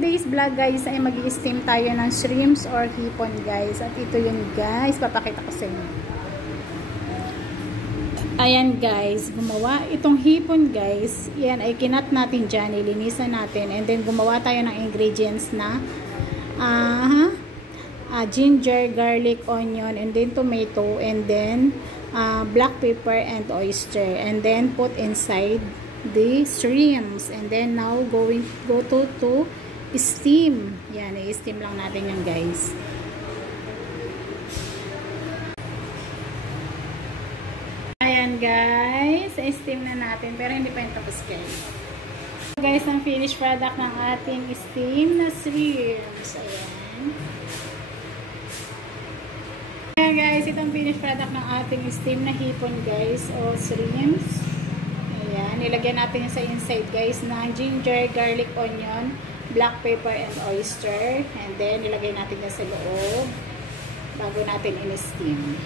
today's vlog guys ay mag-i-steam tayo ng shrimps or hipon guys. At ito yun guys, papakita ko sa inyo. Ayan guys, gumawa itong hipon guys. Yan ay kinat natin dyan, ilinisan natin. And then gumawa tayo ng ingredients na ginger, garlic, onion, and then tomato, and then black pepper and oyster. And then put inside the shrimps, and then now go to steam. Yan, i-steam lang natin yan guys. Ayan guys, i-steam na natin pero hindi pa yung tapos guys. Guys, ang finished product ng ating steam na shrimps. Ayan guys, itong finished product ng ating steam na hipon guys o shrimps. Ayan, nilagyan natin sa inside guys ng ginger, garlic, onion, black pepper, and oyster. And then, nilagay natin yan sa loob bago natin in-steam.